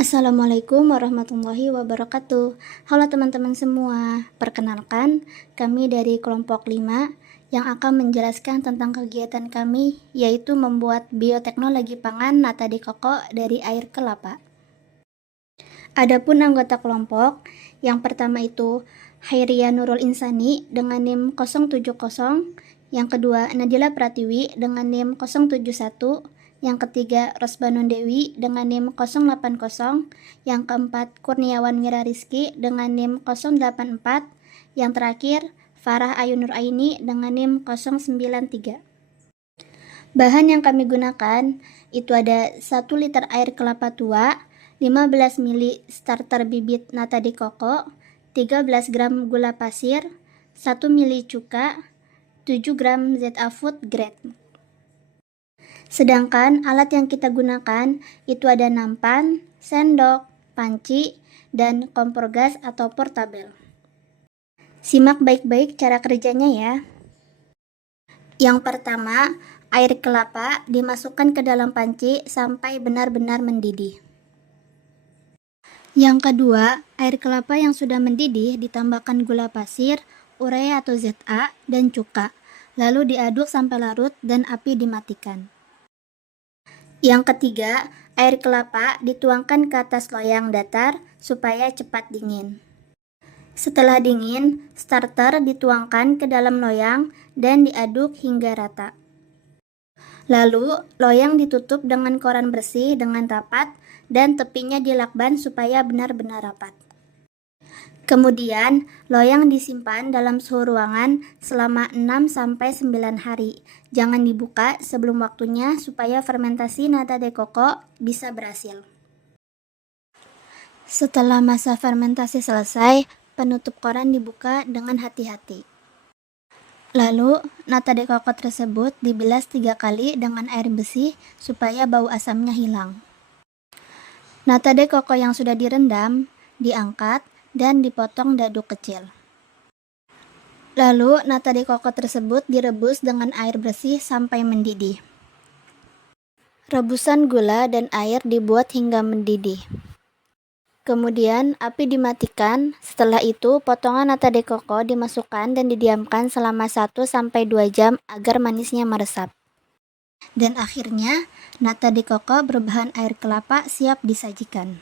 Assalamualaikum warahmatullahi wabarakatuh. Halo teman-teman semua, perkenalkan kami dari kelompok 5 yang akan menjelaskan tentang kegiatan kami, yaitu membuat bioteknologi pangan nata de coco dari air kelapa. Adapun anggota kelompok, yang pertama itu Hairia Nurul Insani dengan NIM 070, yang kedua Nadila Pratiwi dengan NIM 071, yang ketiga Rosbanun Dewi dengan NIM 080, yang keempat Kurniawan Mira Rizky dengan NIM 084, yang terakhir Farah Ayu Nur Aini dengan NIM 093. Bahan yang kami gunakan itu ada 1 liter air kelapa tua, 15 ml starter bibit nata de coco, 13 gram gula pasir, 1 ml cuka, 7 gram ZA Food Grade. Sedangkan alat yang kita gunakan itu ada nampan, sendok, panci, dan kompor gas atau portabel. Simak baik-baik cara kerjanya ya. Yang pertama, air kelapa dimasukkan ke dalam panci sampai benar-benar mendidih. Yang kedua, air kelapa yang sudah mendidih ditambahkan gula pasir, urea atau ZA, dan cuka. Lalu diaduk sampai larut dan api dimatikan. Yang ketiga, air kelapa dituangkan ke atas loyang datar supaya cepat dingin. Setelah dingin, starter dituangkan ke dalam loyang dan diaduk hingga rata. Lalu, loyang ditutup dengan koran bersih dengan rapat dan tepinya dilakban supaya benar-benar rapat. Kemudian, loyang disimpan dalam suhu ruangan selama 6-9 hari. Jangan dibuka sebelum waktunya supaya fermentasi nata de coco bisa berhasil. Setelah masa fermentasi selesai, penutup koran dibuka dengan hati-hati. Lalu, nata de coco tersebut dibilas 3 kali dengan air bersih supaya bau asamnya hilang. Nata de coco yang sudah direndam diangkat dan dipotong dadu kecil. Lalu, nata de coco tersebut direbus dengan air bersih sampai mendidih. Rebusan gula dan air dibuat hingga mendidih. Kemudian, api dimatikan. Setelah itu, potongan nata de coco dimasukkan dan didiamkan selama 1-2 jam agar manisnya meresap. Dan akhirnya, nata de coco berbahan air kelapa siap disajikan.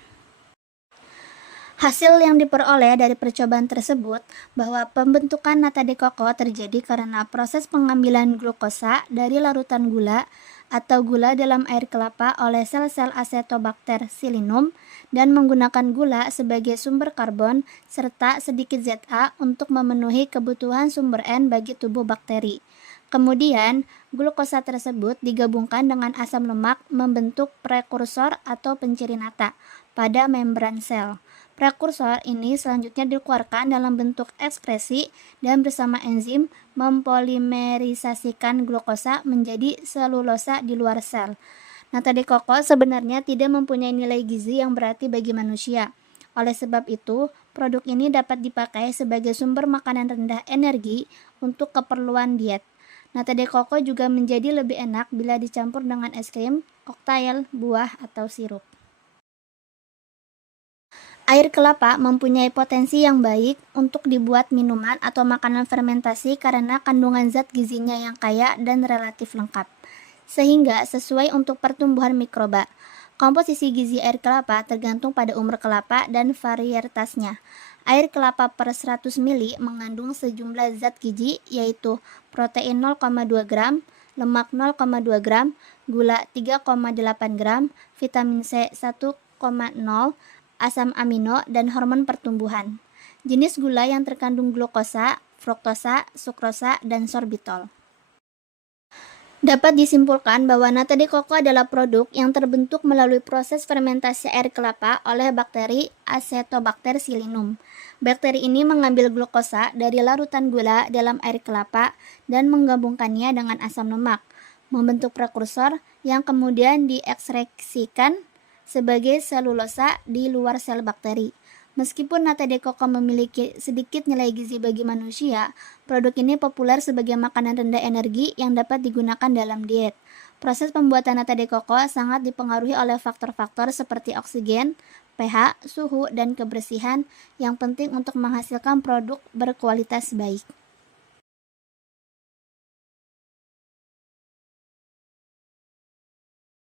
Hasil yang diperoleh dari percobaan tersebut bahwa pembentukan nata de coco terjadi karena proses pengambilan glukosa dari larutan gula atau gula dalam air kelapa oleh sel-sel Acetobacter pseudomonas dan menggunakan gula sebagai sumber karbon serta sedikit ZA untuk memenuhi kebutuhan sumber N bagi tubuh bakteri. Kemudian, glukosa tersebut digabungkan dengan asam lemak membentuk prekursor atau penciri nata pada membran sel. Prekursor ini selanjutnya dikeluarkan dalam bentuk ekskresi dan bersama enzim mempolimerisasikan glukosa menjadi selulosa di luar sel. Nata de coco sebenarnya tidak mempunyai nilai gizi yang berarti bagi manusia. Oleh sebab itu, produk ini dapat dipakai sebagai sumber makanan rendah energi untuk keperluan diet. Nata de coco juga menjadi lebih enak bila dicampur dengan es krim, koktail, buah, atau sirup. Air kelapa mempunyai potensi yang baik untuk dibuat minuman atau makanan fermentasi karena kandungan zat gizinya yang kaya dan relatif lengkap, sehingga sesuai untuk pertumbuhan mikroba. Komposisi gizi air kelapa tergantung pada umur kelapa dan varietasnya. Air kelapa per 100 ml mengandung sejumlah zat gizi yaitu protein 0,2 gram, lemak 0,2 gram, gula 3,8 gram, vitamin C 1,0, asam amino, dan hormon pertumbuhan. Jenis gula yang terkandung glukosa, fruktosa, sukrosa, dan sorbitol. Dapat disimpulkan bahwa nata de coco adalah produk yang terbentuk melalui proses fermentasi air kelapa oleh bakteri Acetobacter pseudomonas. Bakteri ini mengambil glukosa dari larutan gula dalam air kelapa dan menggabungkannya dengan asam lemak, membentuk prekursor yang kemudian diekstraksikan sebagai selulosa di luar sel bakteri. Meskipun nata de coco memiliki sedikit nilai gizi bagi manusia, produk ini populer sebagai makanan rendah energi yang dapat digunakan dalam diet. Proses pembuatan nata de coco sangat dipengaruhi oleh faktor-faktor seperti oksigen, pH, suhu, dan kebersihan yang penting untuk menghasilkan produk berkualitas baik.